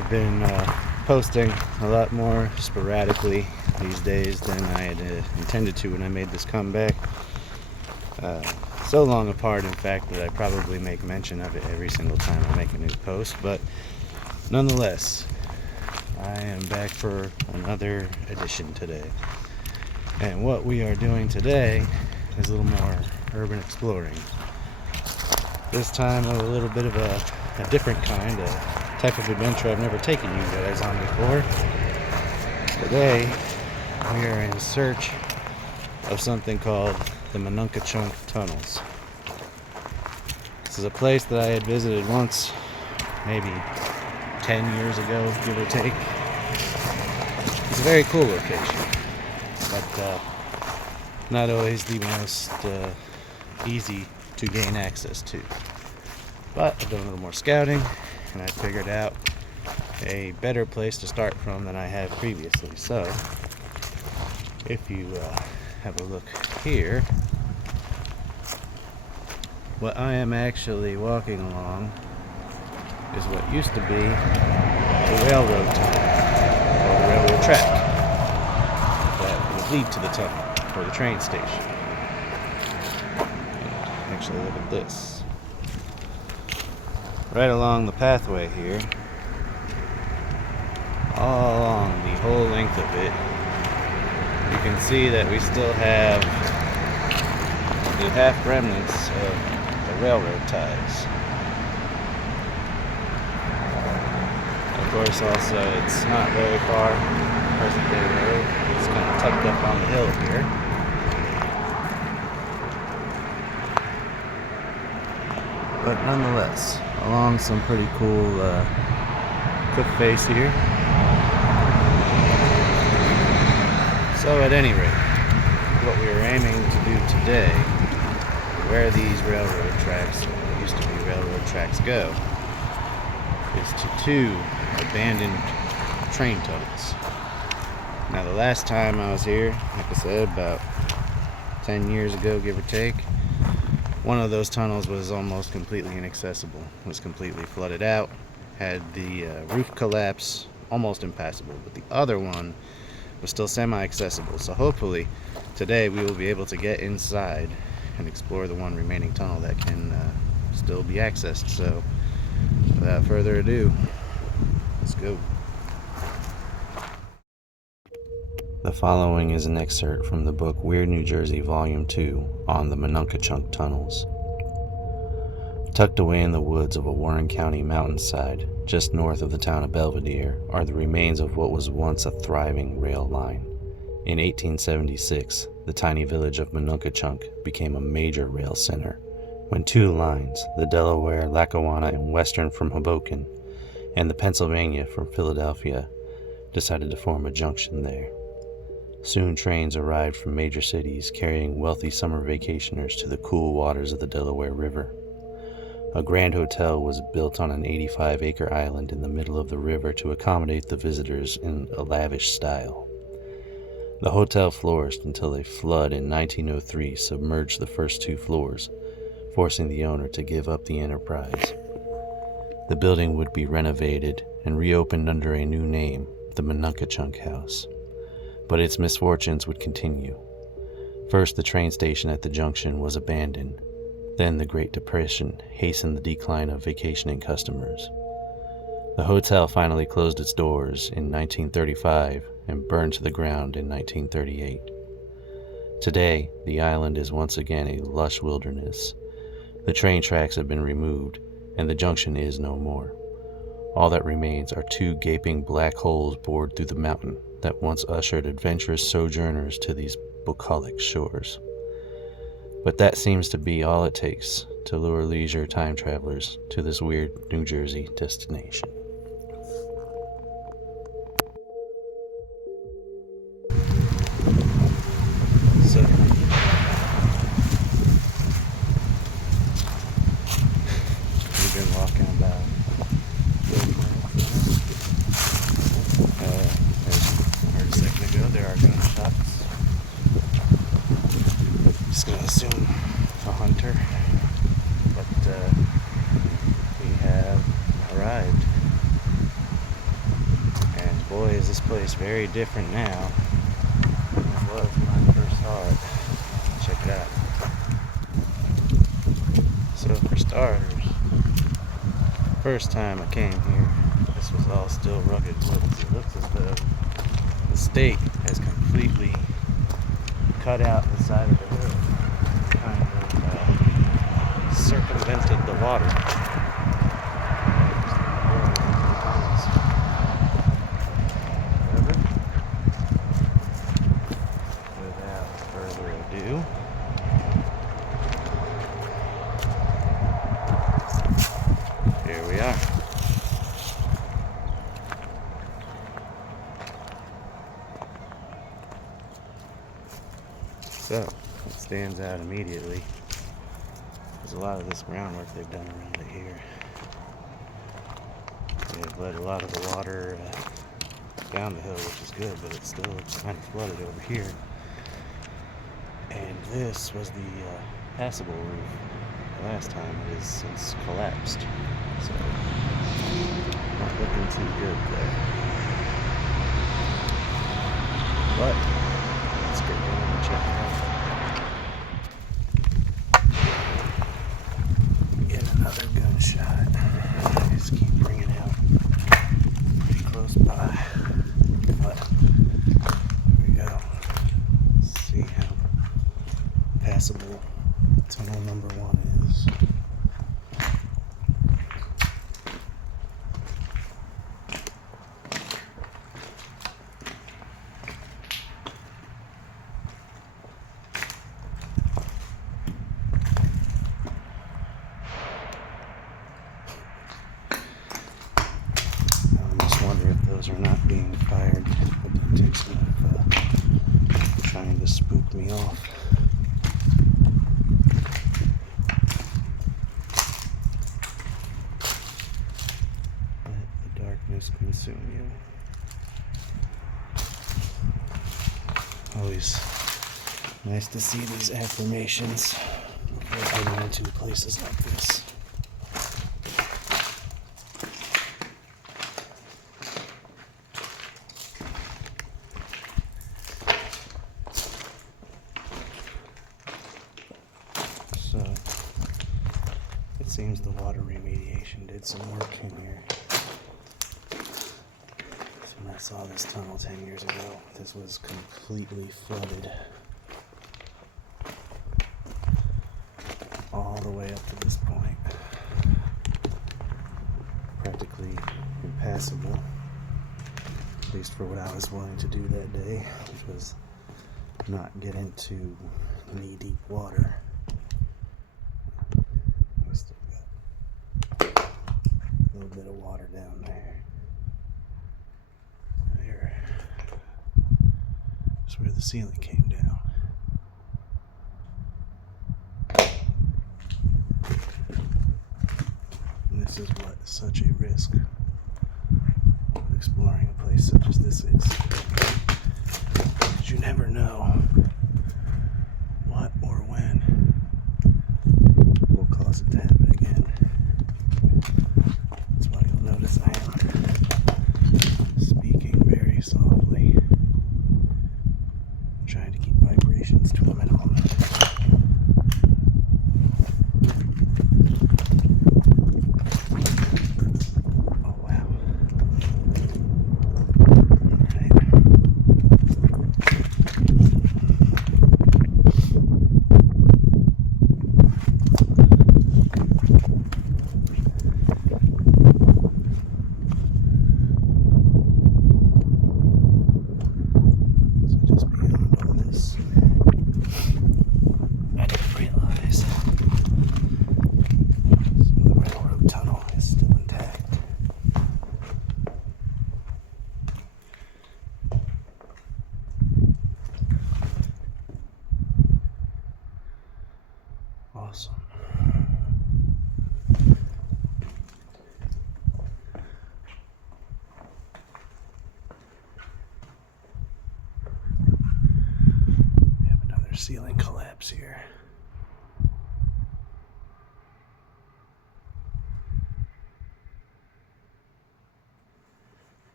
I've been posting a lot more sporadically these days than I had intended to when I made this comeback. So long apart, in fact, that I probably make mention of it every single time I make a new post, but nonetheless, I am back for another edition today. And what we are doing today is a little more urban exploring. This time a little bit of a different kind, a type of adventure I've never taken you guys on before. Today we are in search of something called the Manunka tunnels. This is a place that I had visited once, maybe 10 years ago, give or take. It's a very cool location, but not always the most easy to gain access to. But I've done a little more scouting, and I figured out a better place to start from than I have previously. So, if you have a look here, what I am actually walking along is what used to be the railroad tunnel, or the railroad track that would lead to the tunnel, or the train station. And actually, look at this. Right along the pathway here, all along the whole length of it, you can see that we still have the half remnants of the railroad ties. Of course, also, it's not very far from present day road. It's kind of tucked up on the hill here. But nonetheless, along some pretty cool cliff face here. So at any rate, what we are aiming to do today, where these railroad tracks, what used to be railroad tracks, go, is to two abandoned train tunnels. Now the last time I was here, like I said, about 10 years ago, give or take, one of those tunnels was almost completely inaccessible, was completely flooded out, had the roof collapse, almost impassable, but the other one was still semi-accessible. So hopefully today we will be able to get inside and explore the one remaining tunnel that can still be accessed. So without further ado, let's go. The following is an excerpt from the book Weird New Jersey Volume 2 on the Manunka tunnels. Tucked away in the woods of a Warren County mountainside, just north of the town of Belvedere, are the remains of what was once a thriving rail line. In 1876, the tiny village of Manunka became a major rail center, when two lines, the Delaware, Lackawanna, and Western from Hoboken, and the Pennsylvania from Philadelphia, decided to form a junction there. Soon trains arrived from major cities carrying wealthy summer vacationers to the cool waters of the Delaware River. A grand hotel was built on an 85-acre island in the middle of the river to accommodate the visitors in a lavish style. The hotel flourished until a flood in 1903 submerged the first two floors, forcing the owner to give up the enterprise. The building would be renovated and reopened under a new name, the Manunka House. But its misfortunes would continue. First, the train station at the junction was abandoned. Then the Great Depression hastened the decline of vacationing customers. The hotel finally closed its doors in 1935 and burned to the ground in 1938. Today, the island is once again a lush wilderness. The train tracks have been removed, and the junction is no more. All that remains are two gaping black holes bored through the mountain that once ushered adventurous sojourners to these bucolic shores. But that seems to be all it takes to lure leisure time travelers to this weird New Jersey destination. So, we've been walking about a second ago. There are gunshots. Just gonna assume a hunter, but we have arrived. just very different now than it was when I first saw it. Check it out. So for starters, first time I came here, this was all still rugged woods. It looks as though the state has completely cut out the side of the hill, kind of circumvented the water. Without further ado, here we are. So, what stands out immediately is a lot of this groundwork they've done around it here. They've let a lot of the water down the hill, which is good, but it still looks kind of flooded over here. And this was the passable roof. The last time it has since collapsed. So, not looking too good there. But, let's get down and check it out. Get another gunshot. Just keep bringing out pretty close by. But, here we go. Let's see how passable tunnel number 1 is. I almost wonder if those are not being fired with the intention of trying to spook me off. Let the darkness consume you. Always nice to see these affirmations before getting into places like this. So, it seems the water remediation did some work in here. So when I saw this tunnel 10 years ago, this was completely flooded all the way up to this point. Practically impassable, at least for what I was willing to do that day, which was not get into knee-deep water. We still got a little bit of water down there. There. That's where the ceiling came down. And this is what such a risk of exploring a place such as this is. Because you never know what or when will cause it to happen again. That's why you'll notice I am speaking very softly, trying to keep vibrations to a minimum. Oh wow. Awesome. We have another ceiling collapse here.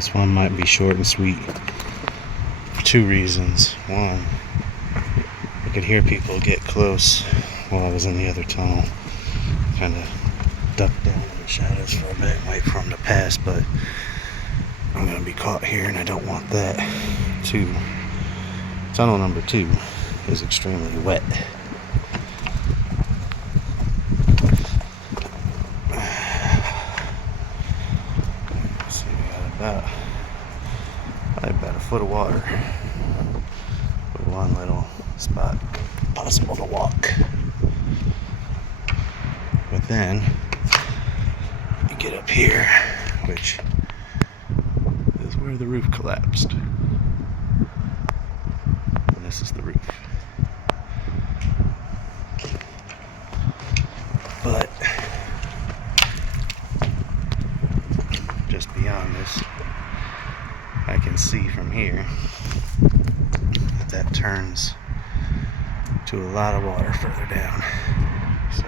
This one might be short and sweet for two reasons. One, I could hear people get close while I was in the other tunnel. Kind of ducked down in the shadows for a bit and wait for them to pass, but I'm going to be caught here and I don't want that. Two, tunnel number 2 is extremely wet. So we got probably about a foot of water with one little spot possible to walk. But then you get up here, which is where the roof collapsed. And this is the roof. But just beyond this, I can see from here that turns to a lot of water further down. So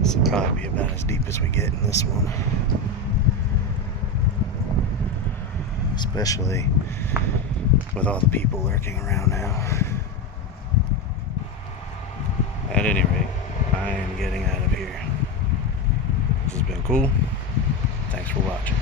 this will probably be about as deep as we get in this one. Especially with all the people lurking around now. At any rate, I am getting out of here. This has been cool. Thanks for watching.